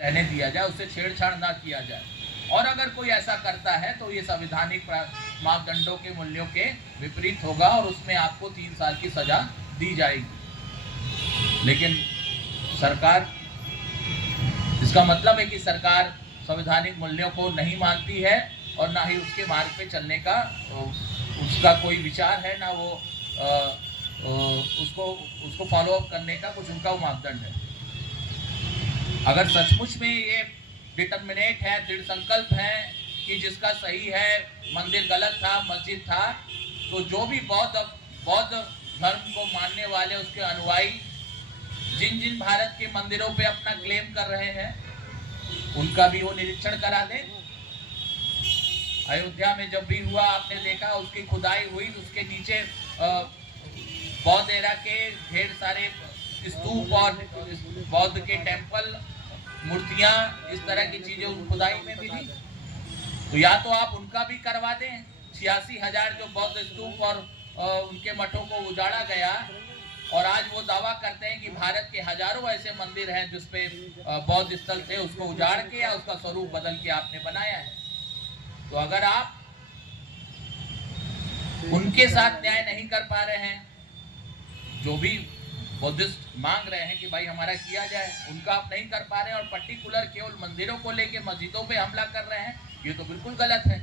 रहने दिया जाए, उससे छेड़छाड़ ना किया जाए। और अगर कोई ऐसा करता है तो ये संवैधानिक मापदंडों के मूल्यों के विपरीत होगा और उसमें आपको 3 साल की सजा दी जाएगी। लेकिन सरकार, इसका मतलब है कि सरकार संवैधानिक मूल्यों को नहीं मानती है और ना ही उसके मार्ग पे चलने का उसका कोई विचार है, ना वो उसको फॉलो अप करने का कुछ उनका मापदंड है। अगर सचमुच में ये डिटर्मिनेट है, दृढ़ संकल्प है कि जिसका सही है, मंदिर गलत था, मस्जिद था, तो जो भी बौद्ध धर्म को मानने वाले उसके अनुयायी जिन जिन भारत के मंदिरों पे अपना क्लेम कर रहे हैं उनका भी वो निरीक्षण करा दें। अयोध्या में जब भी हुआ आपने देखा, उसकी खुदाई हुई, उसके नीचे बौद्ध एरा के ढेर सारे स्तूप और बौद्ध के टेम्पल, मूर्तियां, इस तरह की चीजें खुदाई में मिली। तो या तो आप उनका भी करवा दें। 86,000 जो बौद्ध स्तूप और उनके मठों को उजाड़ा गया, और आज वो दावा करते हैं कि भारत के हजारों ऐसे मंदिर हैं जिसपे बौद्ध स्थल थे, उसको उजाड़ के या उसका स्वरूप बदल के आपने बनाया है। तो अगर आप उनके साथ न्याय नहीं कर पा रहे हैं, जो भी बुद्धिस्ट मांग रहे हैं कि भाई हमारा किया जाए, उनका आप नहीं कर पा रहे हैं और पर्टिकुलर केवल मंदिरों को लेके मस्जिदों पे हमला कर रहे हैं, ये तो बिल्कुल गलत है।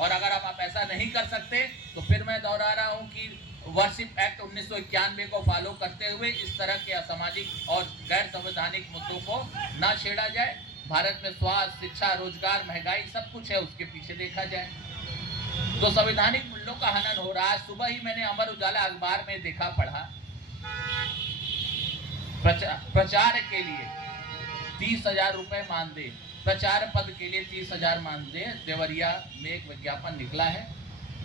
और अगर आप ऐसा नहीं कर सकते तो फिर मैं दोहरा रहा हूँ कि वर्शिप एक्ट 1991 को फॉलो करते हुए इस तरह के असामाजिक और गैर संवैधानिक मुद्दों को ना छेड़ा जाए। भारत में स्वास्थ्य, शिक्षा, रोजगार, महंगाई सब कुछ है, उसके पीछे देखा जाए। तो संवैधानिक मूल्यों का हनन हो रहा है। सुबह ही मैंने अमर उजाला अखबार में देखा, पढ़ा, प्रचार के लिए 30,000 रुपए मानदेय, प्रचार पद के लिए 30,000 मानदेय देवरिया में एक विज्ञापन निकला है।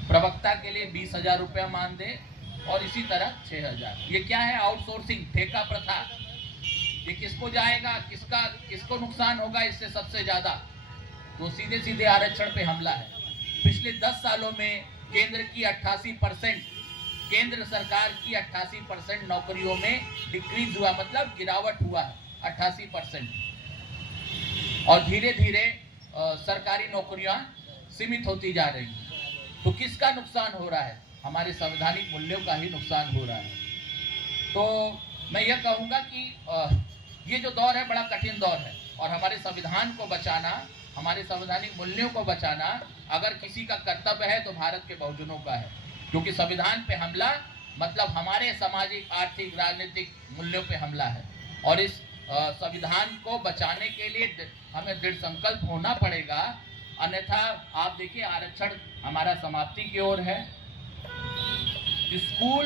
प्रवक्ता के लिए 20,000 रुपया मानदेय और इसी तरह 6,000। ये क्या है? आउटसोर्सिंग, ठेका प्रथा। ये किसको जाएगा, किसको नुकसान होगा इससे सबसे ज्यादा? तो सीधे सीधे आरक्षण पे हमला है। पिछले 10 सालों में केंद्र की 88%, केंद्र सरकार की 88% नौकरियों में डिक्रीज हुआ, मतलब गिरावट हुआ है 88%। और धीरे धीरे सरकारी नौकरियां सीमित होती जा रही हैं। तो किसका नुकसान हो रहा है? हमारे संवैधानिक मूल्यों का ही नुकसान हो रहा है। तो मैं यह कहूँगा कि ये जो दौर है बड़ा कठिन दौर है, और हमारे संविधान को बचाना, हमारे संवैधानिक मूल्यों को बचाना अगर किसी का कर्तव्य है तो भारत के बहुजनों का है। क्योंकि संविधान पे हमला मतलब हमारे सामाजिक, आर्थिक, राजनीतिक मूल्यों पे हमला है, और इस संविधान को बचाने के लिए हमें दृढ़ संकल्प होना पड़ेगा। अन्यथा आप देखिए, आरक्षण हमारा समाप्ति की ओर है। स्कूल,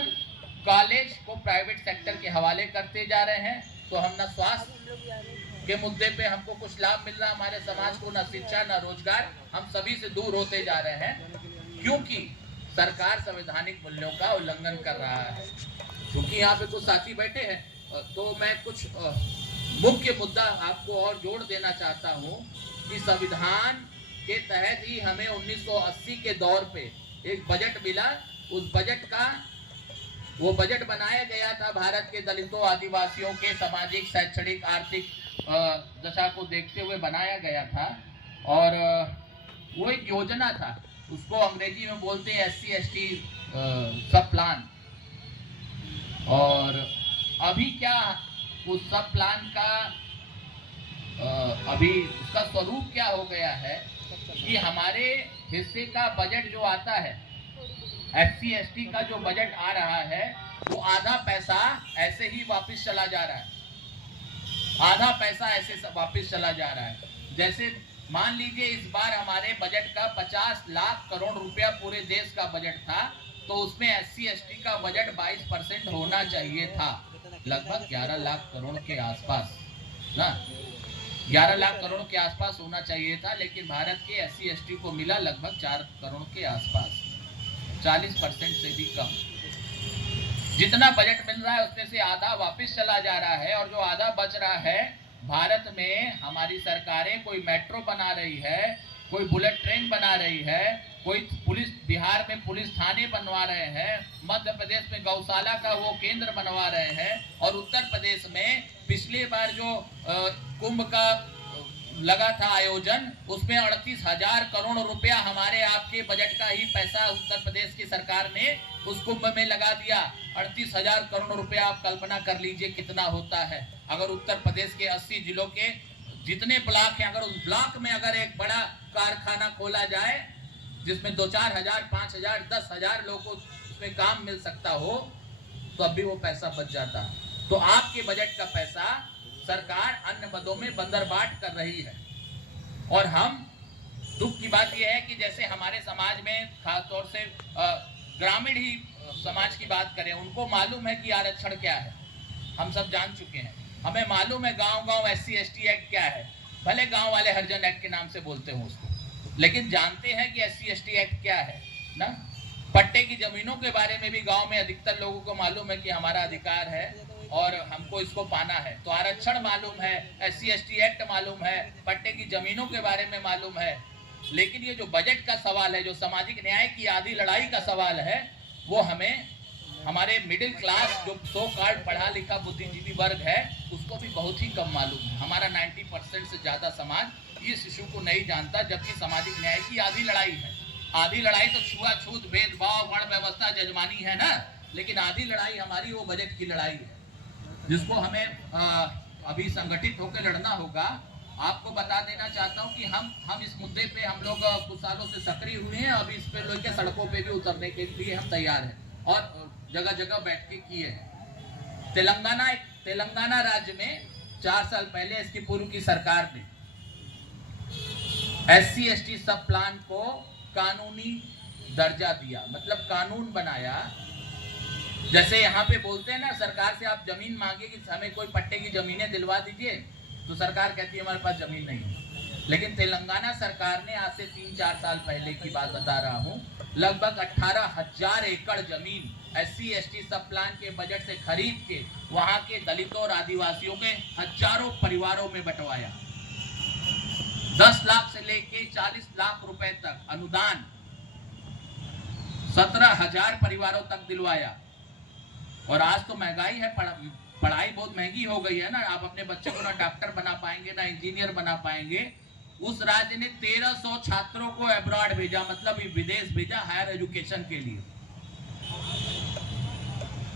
कॉलेज को प्राइवेट सेक्टर के हवाले करते जा रहे हैं। तो हम ना स्वास्थ्य के मुद्दे पे हमको कुछ लाभ मिल रहा है हमारे समाज को, ना शिक्षा, ना रोजगार, हम सभी से दूर होते जा रहे हैं, क्योंकि सरकार संवैधानिक मूल्यों का उल्लंघन कर रहा है। क्योंकि यहाँ पे कुछ साथी बैठे हैं, तो मैं कुछ मुख्य मुद्दा आपको और जोड़ देना चाहता हूँ कि संविधान के तहत ही हमें 1980 के दौर पे एक बजट मिला। उस बजट का, वो बजट बनाया गया था भारत के दलितों, आदिवासियों के सामाजिक, शैक्षणिक, आर्थिक दशा को देखते हुए बनाया गया था। और वो एक योजना था, उसको अंग्रेजी में बोलते हैं SC/ST सब प्लान। और अभी क्या उस सब प्लान का अभी उसका स्वरूप क्या हो गया है कि हमारे हिस्से का बजट जो आता है, SC/ST का जो बजट आ रहा है, वो आधा पैसा ऐसे ही वापस चला जा रहा है। आधा पैसा ऐसे वापस चला जा रहा है। जैसे मान लीजिए इस बार हमारे बजट का 50 लाख करोड़ रुपया पूरे देश का बजट था, तो उसमें SC/ST का बजट 22% होना चाहिए था, लगभग 11 लाख करोड़ के आसपास ना, 11 लाख करोड़ के आसपास होना चाहिए था। लेकिन भारत के SC/ST को मिला लगभग 4 करोड़ के आसपास, 40% से भी कम। जितना बजट मिल रहा है उसमें से आधा वापस चला जा रहा है, और जो आधा बच रहा है, भारत में हमारी सरकारें कोई मेट्रो बना रही है, कोई बुलेट ट्रेन बना रही है, कोई पुलिस, बिहार में पुलिस थाने बनवा रहे हैं, मध्य प्रदेश में गौशाला का वो केंद्र बनवा रहे हैं, और उत्तर प्रदेश में पिछली बार जो कुंभ का लगा था आयोजन, उसमें 38,000 करोड़ रुपया हमारे आपके बजट का ही पैसा उत्तर प्रदेश की सरकार ने उस कुंभ में लगा दिया। 38,000 करोड़ रुपया आप कल्पना कर लीजिए कितना होता है। अगर उत्तर प्रदेश के 80 जिलों के जितने ब्लॉक हैं, अगर उस ब्लॉक में अगर एक बड़ा कारखाना खोला जाए जिसमें 2-4 हजार, 5 हजार, 10 हजार लोगों को उसमें काम मिल सकता हो, तो अभी वो पैसा बच जाता। तो आपके बजट का पैसा सरकार अन्य मदों में बंदरबाट कर रही है। और हम दुख की बात यह है कि जैसे हमारे समाज में खासतौर से ग्रामीण ही समाज की बात करें, उनको मालूम है कि आरक्षण क्या है। हम सब जान चुके हैं, हमें मालूम है गांव-गांव SC/ST एक्ट क्या है। भले गांव वाले हरिजन एक्ट के नाम से बोलते हो उसको, लेकिन जानते हैं कि SC/ST एक्ट क्या है ना। पट्टे की जमीनों के बारे में भी गांव में अधिकतर लोगों को मालूम है कि हमारा अधिकार है और हमको इसको पाना है। तो आरक्षण मालूम है, SC/ST एक्ट मालूम है, पट्टे की जमीनों के बारे में मालूम है। लेकिन ये जो बजट का सवाल है, जो सामाजिक न्याय की आधी लड़ाई का सवाल है, वो हमें हमारे मिडिल क्लास जो सो कॉल्ड पढ़ा लिखा बुद्धिजीवी वर्ग है उसको भी बहुत ही कम मालूम है। हमारा 90% से ज्यादा समाज इस इशू को नहीं जानता, जबकि सामाजिक न्याय की आधी लड़ाई है। आधी लड़ाई तो छुआछूत, भेदभाव, वर्ण व्यवस्था, जजमानी है ना, लेकिन आधी लड़ाई हमारी वो बजट की लड़ाई है जिसको हमें अभी संगठित होकर लड़ना होगा। आपको बता देना चाहता हूं कि हम इस मुद्दे पे हम लोग कुछ सालों से सक्रिय हुए हैं। अभी इस पे लोग के सड़कों पे भी उतरने के लिए हम तैयार हैं और जगह जगह बैठ के किए हैं। तेलंगाना राज्य में 4 साल पहले इसकी पूर्व की सरकार ने SC/ST सब प्लान को कानूनी दर्जा दिया, मतलब कानून बनाया। जैसे यहाँ पे बोलते हैं ना, सरकार से आप जमीन मांगे कि हमें कोई पट्टे की जमीनें दिलवा दीजिए, तो सरकार कहती है हमारे पास जमीन नहीं है। लेकिन तेलंगाना सरकार ने आज से 3-4 साल पहले की बात बता रहा हूँ, लगभग 18,000 एकड़ जमीन SC/ST सब प्लान के बजट से खरीद के वहां के दलितों और आदिवासियों के हजारों परिवारों में बंटवाया। 10 लाख से लेके 40 लाख रुपए तक अनुदान 17,000 परिवारों तक दिलवाया। और आज तो महंगाई है, पढ़ाई बहुत महंगी हो गई है ना। आप अपने बच्चे को ना डॉक्टर बना पाएंगे ना इंजीनियर बना पाएंगे। उस राज्य ने 1300 छात्रों को अब्रॉड भेजा, मतलब विदेश भेजा हायर एजुकेशन के लिए।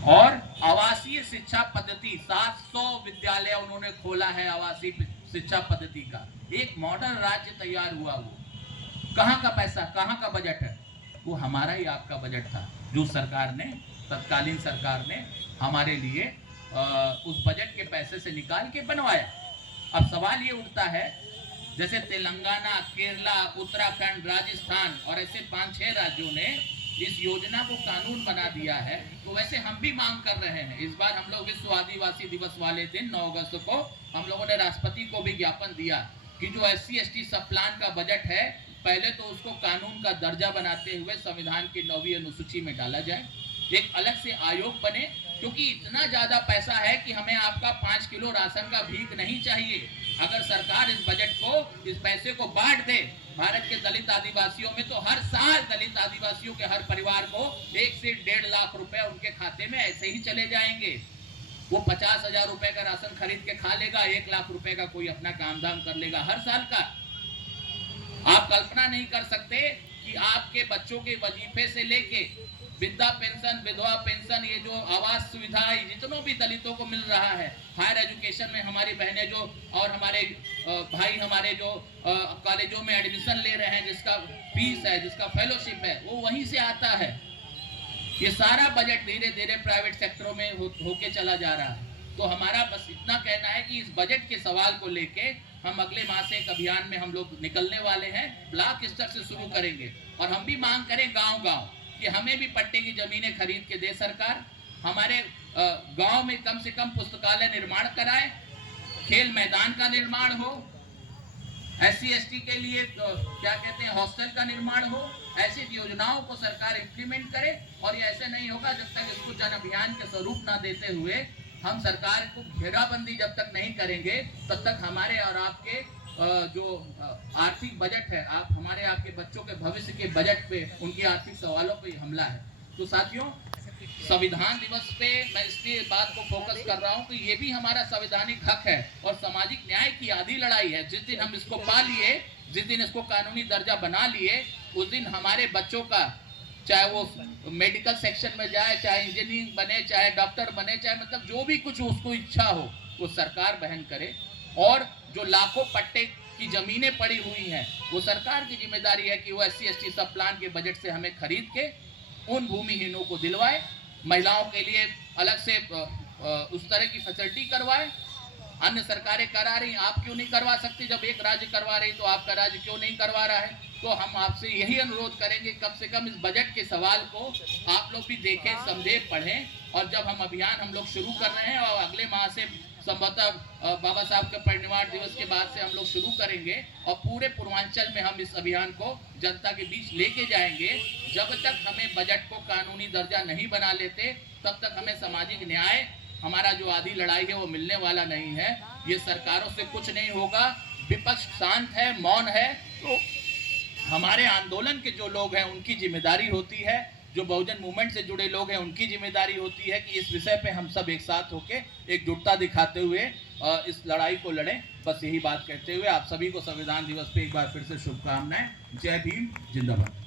और आवासीय शिक्षा पद्धति 700 विद्यालय उन्होंने खोला है आवासीय शिक्षा पद्धति का। एक मॉडर्न राज्य तैयार हुआ। वो कहां का पैसा, कहां का बजट है? वो हमारा ही आपका बजट था जो सरकार ने, तत्कालीन सरकार ने हमारे लिए उस बजट के पैसे से निकाल के बनवाया। अब सवाल ये उठता है, जैसे तेलंगाना, केरला, उत्तराखंड, राजस्थान और ऐसे 5-6 राज्यों ने इस योजना को कानून बना दिया है, तो वैसे हम भी मांग कर रहे हैं। इस बार हम लोग विश्व आदिवासी दिवस वाले दिन 9 अगस्त को हम लोगों ने राष्ट्रपति को भी ज्ञापन दिया कि जो SC/ST सब प्लान का बजट है, पहले तो उसको कानून का दर्जा बनाते हुए संविधान की 9वीं अनुसूची में डाला जाए, एक अलग से आयोग बने, क्योंकि इतना ज्यादा पैसा है कि हमें आपका 5 किलो राशन का भीख नहीं चाहिए। अगर सरकार इस बजट को, इस पैसे को बांट दे भारत के दलित आदिवासियों में, तो हर साल दलित आदिवासियों के हर परिवार को 1 से 1.5 लाख रुपए उनके खाते में ऐसे ही चले जाएंगे। वो 50,000 रुपए का राशन खरीद के खा लेगा, 1 लाख रुपए का कोई अपना काम धाम कर लेगा हर साल का। आप कल्पना नहीं कर सकते कि आपके बच्चों के वजीफे से लेके वृद्धा पेंशन, विधवा पेंशन, ये जो आवास सुविधा जितनों भी दलितों को मिल रहा है, हायर एजुकेशन में हमारी बहनें जो और हमारे भाई हमारे जो कॉलेजों में एडमिशन ले रहे हैं, जिसका फीस है, जिसका फेलोशिप है, वो वहीं से आता है। ये सारा बजट धीरे धीरे प्राइवेट सेक्टरों में होके चला जा रहा है। तो हमारा बस इतना कहना है कि इस बजट के सवाल को लेके हम अगले माह से एक अभियान में हम लोग निकलने वाले हैं। ब्लॉक स्तर से शुरू करेंगे और हम भी मांग करें गांव-गांव कि हमें भी पट्टे की जमीनें खरीद के दे सरकार, हमारे गांव में कम से कम पुस्तकालय निर्माण कराए, खेल मैदान का निर्माण हो, SC/ST के लिए क्या कहते हैं हॉस्टल का निर्माण हो। ऐसी योजनाओं को सरकार इम्प्लीमेंट करे। और ये ऐसे नहीं होगा जब तक इसको जन अभियान के स्वरूप ना देते हुए हम सरकार को घेराबंदी जब तक नहीं करेंगे, तब तक हमारे और आपके जो आर्थिक बजट है, आप हमारे आपके बच्चों के भविष्य के बजट पे, उनकी आर्थिक सवालों पे हमला है। तो साथियों, संविधान दिवस पे मैं इसलिए बात को फोकस कर रहा हूं कि ये भी हमारा संवैधानिक हक है और सामाजिक न्याय की आधी लड़ाई है। जिस दिन हम इसको पा लिए, जिस दिन इसको कानूनी दर्जा बना लिए, उस दिन हमारे बच्चों का, चाहे वो मेडिकल सेक्शन में जाए, चाहे इंजीनियरिंग बने, चाहे डॉक्टर बने, चाहे मतलब जो भी कुछ उसको इच्छा हो वो सरकार बहन करे। और जो लाखों पट्टे की जमीनें पड़ी हुई हैं वो सरकार की जिम्मेदारी है कि वो SC/ST सब प्लान के बजट से हमें खरीद के उन भूमिहीनों को दिलवाए। महिलाओं के लिए अलग से उस तरह की फैसिलिटी करवाए। अन्य सरकारें करा रही, आप क्यों नहीं करवा सकते? जब एक राज्य करवा रही तो आपका राज्य क्यों नहीं करवा रहा है? तो हम आपसे यही अनुरोध करेंगे, कम से कम इस बजट के सवाल को आप लोग भी देखें, समझे, पढ़ें। और जब हम अभियान हम लोग शुरू कर रहे हैं और अगले माह से संभवतः बाबा साहब के परिनिर्वाण दिवस के बाद से हम लोग शुरू करेंगे और पूरे पूर्वांचल में हम इस अभियान को जनता के बीच लेके जाएंगे। जब तक हमें बजट को कानूनी दर्जा नहीं बना लेते तब तक हमें सामाजिक न्याय, हमारा जो आधी लड़ाई है वो मिलने वाला नहीं है। ये सरकारों से कुछ नहीं होगा। विपक्ष शांत है, मौन है, तो हमारे आंदोलन के जो लोग हैं उनकी जिम्मेदारी होती है, जो बहुजन मूवमेंट से जुड़े लोग हैं उनकी जिम्मेदारी होती है कि इस विषय पे हम सब एक साथ होके एकजुटता दिखाते हुए इस लड़ाई को लड़ें। बस यही बात कहते हुए आप सभी को संविधान दिवस पे एक बार फिर से शुभकामनाएं। जय भीम, जिंदाबाद।